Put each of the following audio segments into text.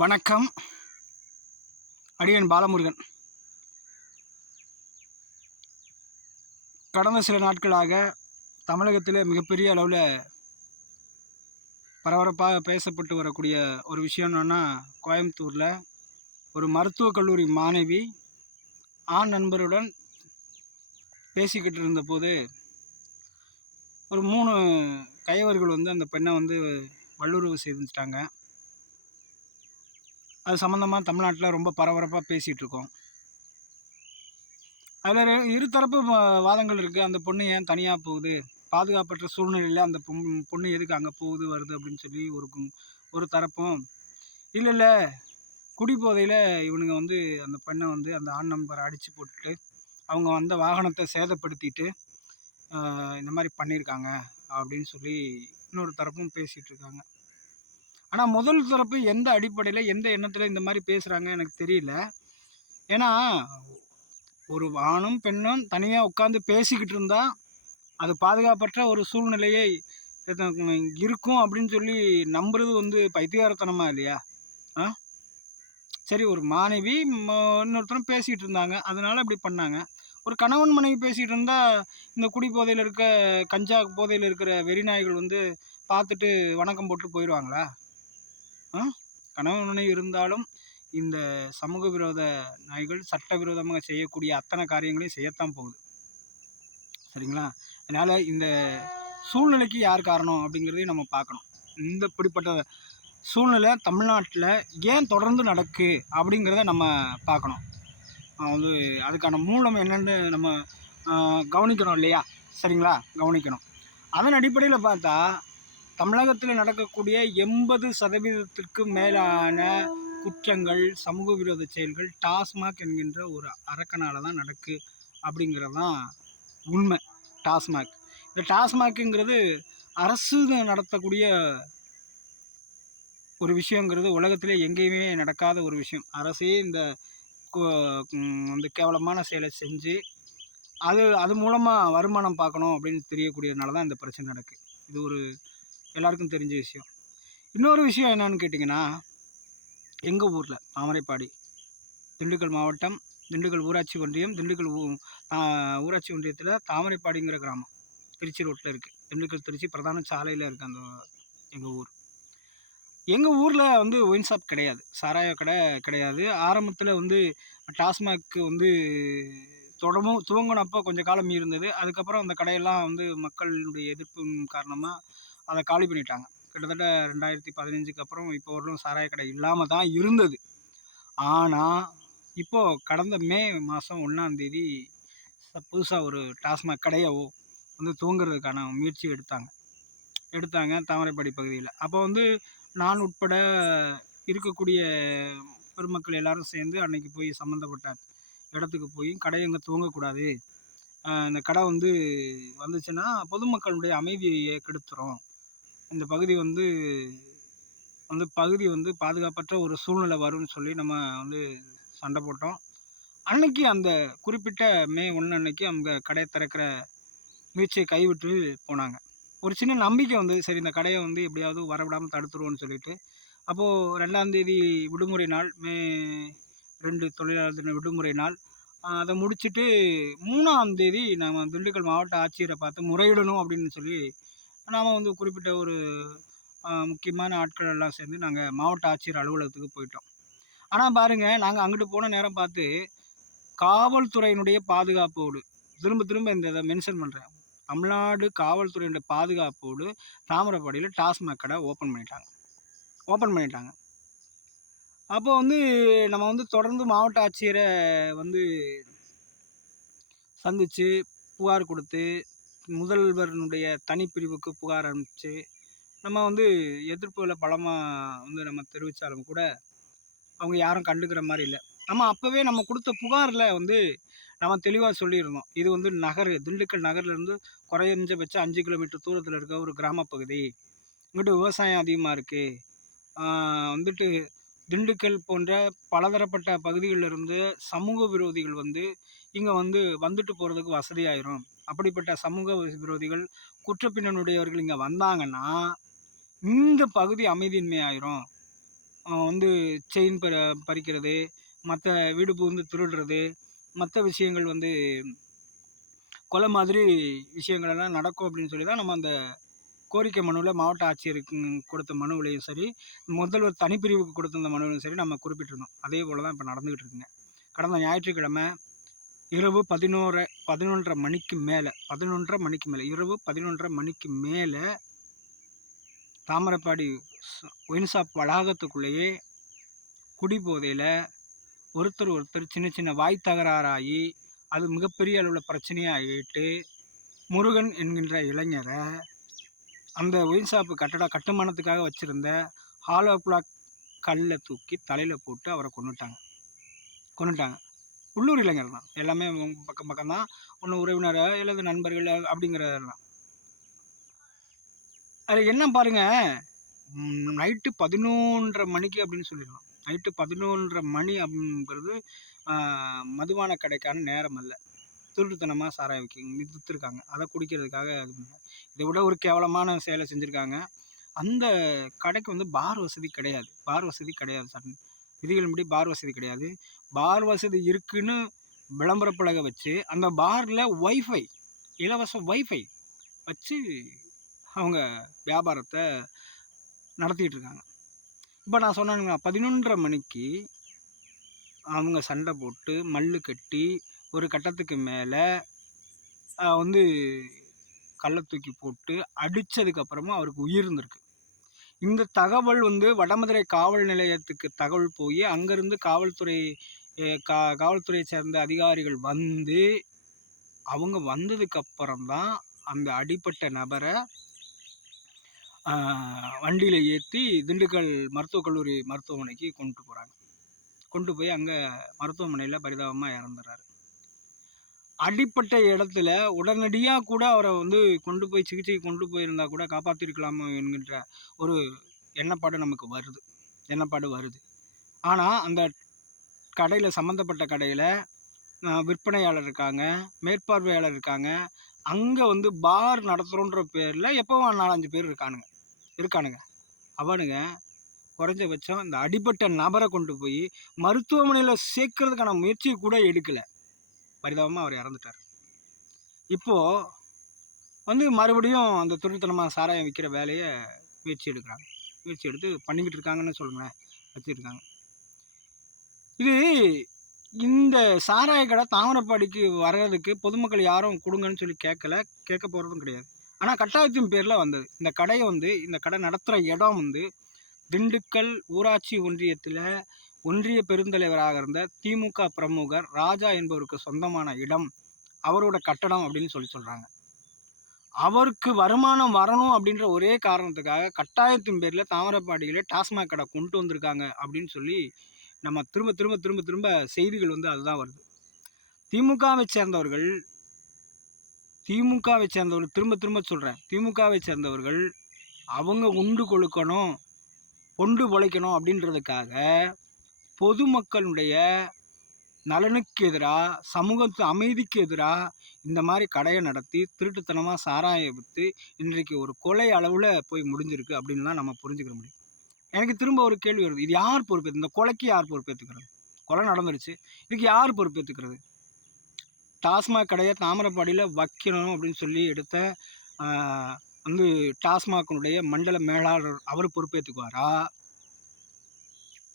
வணக்கம். அடியன் பாலமுருகன். கடந்த சில நாட்களாக தமிழகத்தில் மிகப்பெரிய அளவில் பரபரப்பாக பேசப்பட்டு வரக்கூடிய ஒரு விஷயம் என்னன்னா, கோயம்புத்தூரில் ஒரு மருத்துவக் கல்லூரி மாணவி ஆண் நண்பருடன் பேசிக்கிட்டு இருந்தபோது ஒரு 3 கயவர்கள் அந்த பெண்ணை வல்லுறவு செய்துட்டாங்க. அது சம்மந்தமாக தமிழ்நாட்டில் ரொம்ப பரபரப்பாக பேசிகிட்டு இருக்கோம். அதில் இருதரப்பு வாதங்கள் இருக்குது. அந்த பொண்ணு ஏன் தனியாக போகுது, பாதுகாப்பற்ற சூழ்நிலையில் அந்த பொண்ணு எதுக்கு அங்கே போகுது வருது அப்படின்னு சொல்லி ஒரு தரப்பும், இல்லை இல்லை குடிபோதையில் இவனுங்க அந்த பெண்ணை அந்த ஆண் நம்பரை அடித்து போட்டுட்டு அவங்க வந்த வாகனத்தை சேதப்படுத்திட்டு இந்த மாதிரி பண்ணியிருக்காங்க அப்படின்னு சொல்லி இன்னொரு தரப்பும் பேசிகிட்டு இருக்காங்க. ஆனால் முதல் தரப்பு எந்த அடிப்படையில் எந்த எண்ணத்தில் இந்த மாதிரி பேசுகிறாங்க எனக்கு தெரியல. ஏன்னா ஒரு ஆணும் பெண்ணும் தனியாக உட்காந்து பேசிக்கிட்டு இருந்தால் அது பாதுகாப்பற்ற ஒரு சூழ்நிலையை இருக்கும் அப்படின்னு சொல்லி நம்புறது பைத்தியகாரத்தனமா இல்லையா? சரி, ஒரு மாணவி இன்னொருத்தரும் பேசிகிட்டு இருந்தாங்க, அதனால இப்படி பண்ணாங்க. ஒரு கணவன் மனைவி பேசிகிட்டு இருந்தால் இந்த குடி போதையில் இருக்க கஞ்சா போதையில் இருக்கிற வெறிநாய்கள் பார்த்துட்டு வணக்கம் போட்டு போயிடுவாங்களா? கணவன் மனைவி இருந்தாலும் இந்த சமூக விரோத நாய்கள் சட்டவிரோதமாக செய்யக்கூடிய அத்தனை காரியங்களையும் செய்யத்தான் போகுது. சரிங்களா? அதனால் இந்த சூழ்நிலைக்கு யார் காரணம் அப்படிங்கிறதையும் நம்ம பார்க்கணும். இந்த இப்படிப்பட்ட சூழ்நிலை தமிழ்நாட்டில் ஏன் தொடர்ந்து நடக்கு அப்படிங்கிறத நம்ம பார்க்கணும். அதுக்கான மூலம் என்னென்னு நம்ம கவனிக்கணும் இல்லையா? சரிங்களா? கவனிக்கணும். அதன் அடிப்படையில் பார்த்தா தமிழகத்தில் நடக்கக்கூடிய 80% மேலான குற்றங்கள், சமூக விரோத செயல்கள் டாஸ்மாக் என்கின்ற ஒரு அரக்கனால் தான் நடக்கு அப்படிங்கிறது தான் உண்மை. டாஸ்மாக், இந்த டாஸ்மாக்குங்கிறது அரசு நடத்தக்கூடிய ஒரு விஷயங்கிறது உலகத்திலே எங்கேயுமே நடக்காத ஒரு விஷயம். அரசே இந்த கேவலமான செயலை செஞ்சு அது மூலமாக வருமானம் பார்க்கணும் அப்படின்னு தெரியக்கூடியதுனால தான் இந்த பிரச்சனை நடக்குது. இது ஒரு எல்லாருக்கும் தெரிஞ்ச விஷயம். இன்னொரு விஷயம் என்னன்னு கேட்டிங்கன்னா, எங்கள் ஊரில் தாமரைப்பாடி, திண்டுக்கல் மாவட்டம், திண்டுக்கல் ஊராட்சி ஒன்றியம், திண்டுக்கல் ஊராட்சி ஒன்றியத்தில் தாமரைப்பாடிங்கிற கிராமம் திருச்சி ரோட்டில் இருக்குது. திண்டுக்கல் திருச்சி பிரதான சாலையில் இருக்குது அந்த எங்கள் ஊர். எங்கள் ஊரில் ஒயின் ஷாப் கிடையாது, சாராய கடை கிடையாது. ஆரம்பத்தில் டாஸ்மாக்கு துவங்கினப்போ கொஞ்சம் காலம் இருந்தது. அதுக்கப்புறம் அந்த கடையெல்லாம் மக்களுடைய எதிர்ப்பின் காரணமாக அதை காலி பண்ணிட்டாங்க. கிட்டத்தட்ட 2015க்கு அப்புறம் இப்போ வரலும் சாராய கடை இல்லாமல் தான் இருந்தது. ஆனால் இப்போது கடந்த மே மாதம் 1ஆம் தேதி புதுசாக ஒரு டாஸ்மாக் கடையை துவங்குறதுக்கான முயற்சி எடுத்தாங்க தாமரைப்பாடி பகுதியில். அப்போ நான் உட்பட இருக்கக்கூடிய பெருமக்கள் எல்லாரும் சேர்ந்து அன்னைக்கு போய் சம்மந்தப்பட்ட இடத்துக்கு போய் கடையை இங்கே துவங்கக்கூடாது, இந்த கடை வந்துச்சுன்னா பொதுமக்களுடைய அமைதியை கெடுத்துரும், இந்த பகுதி பகுதி பாதுகாப்பற்ற ஒரு சூழ்நிலை வரும்னு சொல்லி நம்ம சண்டை போட்டோம். அன்னைக்கு அந்த குறிப்பிட்ட மே 1 அன்னைக்கு அவங்க கடையை திறக்கிற முயற்சியை கைவிட்டு போனாங்க. ஒரு சின்ன நம்பிக்கை சரி இந்த கடையை எப்படியாவது வரவிடாமல் தடுத்துருவோன்னு சொல்லிட்டு. அப்போது 2ஆம் தேதி விடுமுறை நாள், மே 2 தொழிலாளர் தின விடுமுறை நாள். அதை முடிச்சுட்டு 3ஆம் தேதி நம்ம திண்டுக்கல் மாவட்ட ஆட்சியரை பார்த்து முறையிடணும் அப்படின்னு சொல்லி நாம் குறிப்பிட்ட ஒரு முக்கியமான ஆட்கள் எல்லாம் சேர்ந்து நாங்கள் மாவட்ட ஆட்சியர் அலுவலகத்துக்கு போயிட்டோம். ஆனால் பாருங்கள், நாங்கள் அங்கிட்டு போன நேரம் பார்த்து காவல்துறையினுடைய பாதுகாப்போடு, திரும்ப இந்த இதை மென்ஷன் பண்ணுறேன், தமிழ்நாடு காவல்துறையினுடைய பாதுகாப்போடு தாமிரபரணியில் டாஸ்மாக் கடை ஓப்பன் பண்ணிட்டாங்க. அப்போ நம்ம தொடர்ந்து மாவட்ட ஆட்சியரை சந்தித்து புகார் கொடுத்து, முதல்வரனுடைய தனிப்பிரிவுக்கு புகார் அனுப்பிச்சு, நம்ம எதிர்ப்புகளை பலமாக நம்ம தெரிவித்தாலும் கூட அவங்க யாரும் கண்டுக்கிற மாதிரி இல்லை. நம்ம அப்போவே நம்ம கொடுத்த புகாரில் நம்ம தெளிவாக சொல்லியிருந்தோம், இது திண்டுக்கல் நகர்லேருந்து குறைஞ்சபட்சம் 5 கிலோமீட்டர் தூரத்தில் இருக்க ஒரு கிராம பகுதி, இங்கிட்டு விவசாயம் அதிகமாக இருக்குது, திண்டுக்கல் போன்ற பலதரப்பட்ட பகுதிகளிலிருந்து சமூக விரோதிகள் இங்கே வந்துட்டு போகிறதுக்கு வசதியாயிரும். அப்படிப்பட்ட சமூக விரோதிகள், குற்றப்பின்னணியுடையவர்கள் இங்கே வந்தாங்கன்னா இந்த பகுதி அமைதியின்மை ஆயிரும், வந்து செயின் பறிக்கிறது, மற்ற வீடு புகுந்து திருடுறது, மற்ற விஷயங்கள் வந்து கொலை மாதிரி விஷயங்களெல்லாம் நடக்கும் அப்படின்னு சொல்லி தான் நம்ம அந்த கோரிக்கை மனுவில் மாவட்ட ஆட்சியருக்கு கொடுத்த மனுவிலையும் சரி, முதல்வர் தனிப்பிரிவுக்கு கொடுத்த அந்த மனுவிலையும் சரி நம்ம குறிப்பிட்டிருந்தோம். அதே போல் தான் இப்போ நடந்துக்கிட்டு இருக்குங்க. கடந்த ஞாயிற்றுக்கிழமை இரவு 11:30 மணிக்கு மேலே இரவு 11:30 மணிக்கு மேலே தாமிரபாடி ஒயின் ஷாப் வளாகத்துக்குள்ளேயே குடிபோதையில் ஒருத்தர் சின்ன சின்ன வாய் தகராறாகி அது மிகப்பெரிய அளவில் பிரச்சனையாக ஆகிட்டு முருகன் என்கின்ற இளைஞரை அந்த ஒயின் ஷாப்பு கட்டுமானத்துக்காக வச்சுருந்த ஹாலோ பிளாக் கல்லை தூக்கி தலையில் போட்டு அவரை கொன்னுட்டாங்க. உள்ளூர் இளைஞர் தான், எல்லாமே பக்கம் தான், ஒன்று உறவினர் அல்லது நண்பர்கள் அப்படிங்கிறதெல்லாம். அது என்ன பாருங்க, நைட்டு 11:30 மணிக்கு அப்படின்னு சொல்லிடலாம். நைட்டு 11:30 மணி அப்படிங்கிறது மதுபான கடைக்கான நேரம் அல்ல. திருட்டுத்தனமாக சாராயம் விற்றுருக்காங்க. அதை குடிக்கிறதுக்காக இதை விட ஒரு கேவலமான செயலை செஞ்சுருக்காங்க. அந்த கடைக்கு வந்து பார் வசதி கிடையாது சார். விதிகளின்படி பார் வசதி கிடையாது. பார் வசதி இருக்குன்னு விளம்பர பலகை வச்சு அந்த பாரில் இலவச வைஃபை வச்சு அவங்க வியாபாரத்தை நடத்திட்டு இருக்காங்க. இப்போ நான் சொன்னேனுங்க, 11:30 மணிக்கு அவங்க சண்டை போட்டு மல்லு கட்டி ஒரு கட்டத்துக்கு மேலே வந்து கல்லை தூக்கி போட்டு அடித்ததுக்கப்புறமா அவருக்கு உயிர் இருந்திருக்கு. இந்த தகவல் வந்து வடமதுரை காவல் நிலையத்துக்கு தகவல் போய் அங்கேருந்து காவல்துறையை சேர்ந்த அதிகாரிகள் வந்து அவங்க வந்ததுக்கப்புறம் தான் அந்த அடிப்பட்ட நபரை வண்டியில் ஏற்றி திண்டுக்கல் மருத்துவக் கல்லூரி மருத்துவமனைக்கு கொண்டு போய் அங்கே மருத்துவமனையில் பரிதாபமாக இறந்துடுறாரு. அடிப்பட்ட இடத்துல உடனடியாக கூட அவரை வந்து கொண்டு போய் சிகிச்சைக்கு கொண்டு போயிருந்தா கூட காப்பாற்றிருக்கலாமோ என்கின்ற ஒரு எண்ணப்பாடு வருது. ஆனால் அந்த கடையில், சம்மந்தப்பட்ட கடையில் விற்பனையாளர் இருக்காங்க, மேற்பார்வையாளர் இருக்காங்க. அங்கே வந்து பார் நடத்துகிறோன்ற பேரில் எப்போவும் 4-5 பேர் இருக்கானுங்க. அவனுங்க குறைஞ்சபட்சம் இந்த அடிப்பட்ட நபரை கொண்டு போய் மருத்துவமனையில் சேர்க்கறதுக்கான முயற்சியை கூட எடுக்கலை. பரிதாபமாக அவர் இறந்துட்டார். இப்போது வந்து மறுபடியும் அந்த திருட்டுத்தனமாக சாராயம் விற்கிற வேலையை முயற்சி எடுத்து பண்ணிக்கிட்டு இருக்காங்கன்னு சொல்லுங்களேன், வச்சுருக்காங்க. இந்த சாராய கடை தாமிரபாடிக்கு வர்றதுக்கு பொதுமக்கள் யாரும் கொடுங்கன்னு சொல்லி கேட்க போகிறதும் கிடையாது. ஆனால் கட்டாயத்தின் பேரில் வந்தது. இந்த கடை நடத்துகிற இடம் வந்து திண்டுக்கல் ஊராட்சி ஒன்றியத்தில் ஒன்றிய பெருந்தலைவராக இருந்த திமுக பிரமுகர் ராஜா என்பவருக்கு சொந்தமான இடம், அவரோட கட்டடம் அப்படின்னு சொல்கிறாங்க. அவருக்கு வருமானம் வரணும் அப்படின்ற ஒரே காரணத்துக்காக கட்டாயத்தின் பேரில் தாமிரபாடியில் டாஸ்மாக் கடை கொண்டு வந்திருக்காங்க அப்படின்னு சொல்லி நம்ம திரும்ப செய்திகள் வந்து அதுதான் வருது. திமுகவை சேர்ந்தவர்கள் திரும்ப சொல்கிறேன், திமுகவை சேர்ந்தவர்கள் அவங்க உண்டு கொழுக்கணும், பொண்டு பொழைக்கணும் அப்படின்றதுக்காக பொதுமக்களுடைய நலனுக்கு எதிராக, சமூகத்து அமைதிக்கு எதிராக இந்த மாதிரி கடையை நடத்தி திருட்டுத்தனமாக சாராயம் விற்று இன்றைக்கு ஒரு கொலை அளவில் போய் முடிஞ்சிருக்கு அப்படின்னு தான் நம்ம புரிஞ்சுக்கிற முடியும். எனக்கு திரும்ப ஒரு கேள்வி வருது, இது யார் பொறுப்பேற்று, இந்த கொலைக்கு யார் பொறுப்பேற்றுக்கிறது? கொலை நடந்துருச்சு, இதுக்கு யார் பொறுப்பேற்றுக்கிறது? டாஸ்மாக் கடையை தாமிரபாடியில் வைக்கணும் அப்படின்னு சொல்லி எடுத்த வந்து டாஸ்மாகினுடைய மண்டல மேலாளர் அவர் பொறுப்பேற்றுக்குவாரா?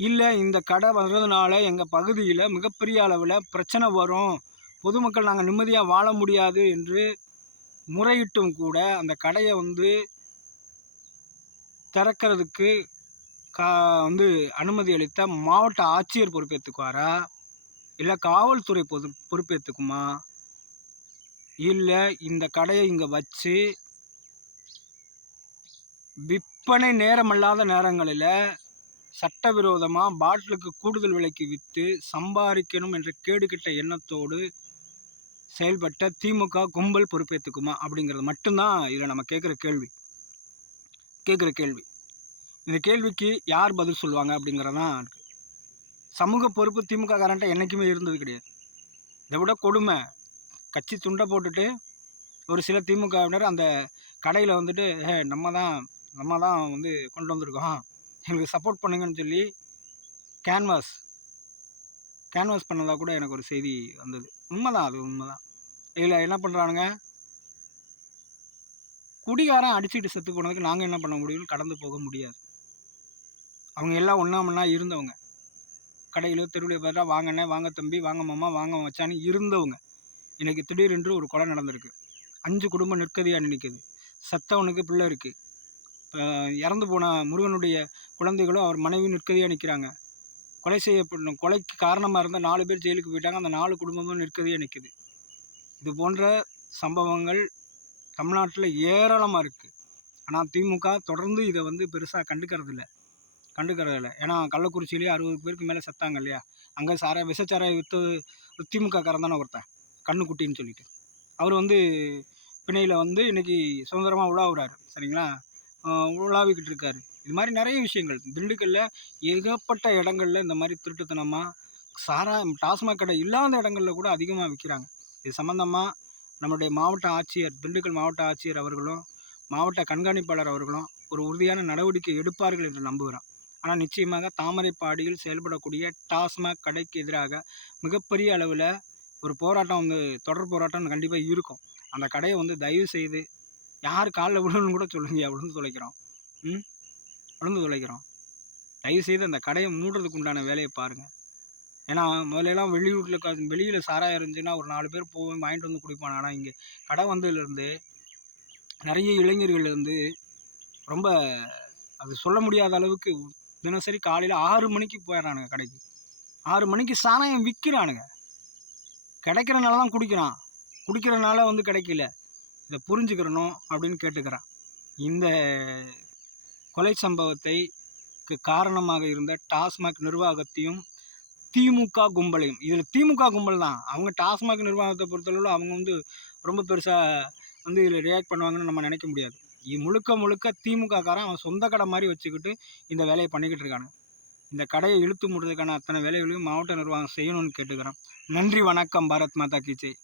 இல்லை இந்த கடை வர்றதுனால எங்கள் பகுதியில் மிகப்பெரிய அளவில் பிரச்சனை வரும், பொதுமக்கள் நாங்கள் நிம்மதியாக வாழ முடியாது என்று முறையிட்டும் கூட அந்த கடையை வந்து திறக்கிறதுக்கு வந்து அனுமதி அளித்த மாவட்ட ஆட்சியர் பொறுப்பேற்றுக்குவாரா? இல்லை காவல்துறை பொறுப்பேற்றுக்குமா? இல்லை இந்த கடையை இங்கே வச்சு விற்பனை நேரமல்லாத நேரங்களில் சட்டவிரோதமாக பாட்டிலுக்கு கூடுதல் விலைக்கு விற்று சம்பாதிக்கணும் என்ற கேடுகெட்ட எண்ணத்தோடு செயல்பட்ட திமுக கும்பல் பொறுப்பேற்றுக்குமா அப்படிங்கிறது மட்டும்தான் இதில் நம்ம கேட்குற கேள்வி. இந்த கேள்விக்கு யார் பதில் சொல்லுவாங்க அப்படிங்கிறதான் இருக்குது. சமூக பொறுப்பு திமுக காரன்ட்ட என்றைக்குமே இருந்தது கிடையாது. இதை விட கொடுமை, கட்சி துண்டை போட்டுட்டு ஒரு சில திமுகவினர் அந்த கடையில் வந்துட்டு நம்ம தான் வந்து கொண்டு வந்திருக்கோம், எங்களுக்கு சப்போர்ட் பண்ணுங்கன்னு சொல்லி கேன்வாஸ் கேன்வாஸ் பண்ணதாக கூட எனக்கு ஒரு செய்தி வந்தது. உண்மைதான், அது உண்மைதான். இதில் என்ன பண்ணுறானுங்க, குடிகாரன் அடிச்சுட்டு செத்து போனதுக்கு நாங்கள் என்ன பண்ண முடியும்னு கடந்து போக முடியாது. அவங்க எல்லாம் ஒன்றா மண்ணா இருந்தவங்க. கடையிலோ தெருவிலையோ பார்த்தா வாங்கண்ணே, வாங்க தம்பி, வாங்க மாமா, வாங்க மச்சான்னு இருந்தவங்க. இன்றைக்கி திடீரென்று ஒரு கொலை நடந்திருக்கு. 5 குடும்பம் நிற்கதியாக நிற்குது. செத்தவனுக்கு பிள்ளை இருக்குது. இறந்து போன முருகனுடைய குழந்தைகளும் அவர் மனைவி நிற்கதியாக நிற்கிறாங்க. கொலை செய்யப்படணும், கொலைக்கு காரணமாக இருந்த 4 பேர் ஜெயிலுக்கு போயிட்டாங்க. அந்த 4 குடும்பமும் நிற்கதியாக நிற்குது. இது போன்ற சம்பவங்கள் தமிழ்நாட்டில் ஏராளமாக இருக்குது. ஆனால் திமுக தொடர்ந்து இதை வந்து பெருசாக கண்டுக்கிறதில்ல. ஏன்னா கள்ளக்குறிச்சியிலேயே 60 பேருக்கு மேலே செத்தாங்க இல்லையா? அங்கே விஷச்சாராயம் விற்றது திமுககாரன் தானே ஒருத்தன், கண்ணுக்குட்டின்னு சொல்லிட்டு. அவர் வந்து பிணையில் வந்து இன்றைக்கி சுதந்திரமாக உலாவுறாரு. சரிங்களா? உலாவிக்கிட்டு இருக்காரு. இது மாதிரி நிறைய விஷயங்கள் திண்டுக்கல்லில் ஏகப்பட்ட இடங்களில் இந்த மாதிரி திருட்டுத்தனமாக டாஸ்மாக் கடை இல்லாத இடங்களில் கூட அதிகமாக விற்கிறாங்க. இது சம்மந்தமாக நம்முடைய மாவட்ட ஆட்சியர், திண்டுக்கல் மாவட்ட ஆட்சியர் அவர்களும் மாவட்ட கண்காணிப்பாளர் அவர்களும் ஒரு உறுதியான நடவடிக்கை எடுப்பார்கள் என்று நம்புகிறோம். ஆனால் நிச்சயமாக தாமரைப்பாடியில் செயல்படக்கூடிய டாஸ்மாக் கடைக்கு எதிராக மிகப்பெரிய அளவில் ஒரு போராட்டம் வந்து தொடர் போராட்டம் கண்டிப்பாக இருக்கும். அந்த கடையை வந்து தயவு செய்து யார் காலில் விழுன்னு கூட சொல்லுங்க, விழுந்து தொலைக்கிறோம். விழுந்து தொலைக்கிறோம். தயவுசெய்து அந்த கடையை மூடுறதுக்கு உண்டான வேலையை பாருங்கள். ஏன்னா முதலெல்லாம் வெளியில் சாராயம் இருந்துச்சுன்னா ஒரு 4 பேர் போய் வாங்கிட்டு வந்து குடிப்பாங்க. ஆனால் இங்கே கடை வந்ததுலேருந்து நிறைய இளைஞர்கள் வந்து ரொம்ப அது சொல்ல முடியாத அளவுக்கு தினசரி காலையில் 6 மணிக்கு போயிடறானுங்க கடைக்கு. 6 மணிக்கு சாராயம் விற்கிறானுங்க. கிடைக்கிறனால தான் குடிக்கிறான், குடிக்கிறனால வந்து கிடைக்கல. இதை புரிஞ்சுக்கிறணும் அப்படின்னு கேட்டுக்கிறேன். இந்த கொலை சம்பவத்தைக்கு காரணமாக இருந்த டாஸ்மாக் நிர்வாகத்தையும் திமுக கும்பலையும், இதில் திமுக கும்பல் தான், அவங்க டாஸ்மாக் நிர்வாகத்தை பொறுத்தளவில் அவங்க வந்து ரொம்ப பெருசாக வந்து இதில் ரியாக்ட் பண்ணுவாங்கன்னு நம்ம நினைக்க முடியாது. முழுக்க திமுககாரன் அவன் சொந்த கடை மாதிரி வச்சுக்கிட்டு இந்த வேலையை பண்ணிக்கிட்டு இருக்கானு. இந்த கடையை இழுத்து மூடுறதுக்கான அத்தனை வேலைகளையும் மாவட்ட நிர்வாகம் செய்யணும்னு கேட்டுக்கிறேன். நன்றி, வணக்கம். பாரத் மாதா கி ஜெய்.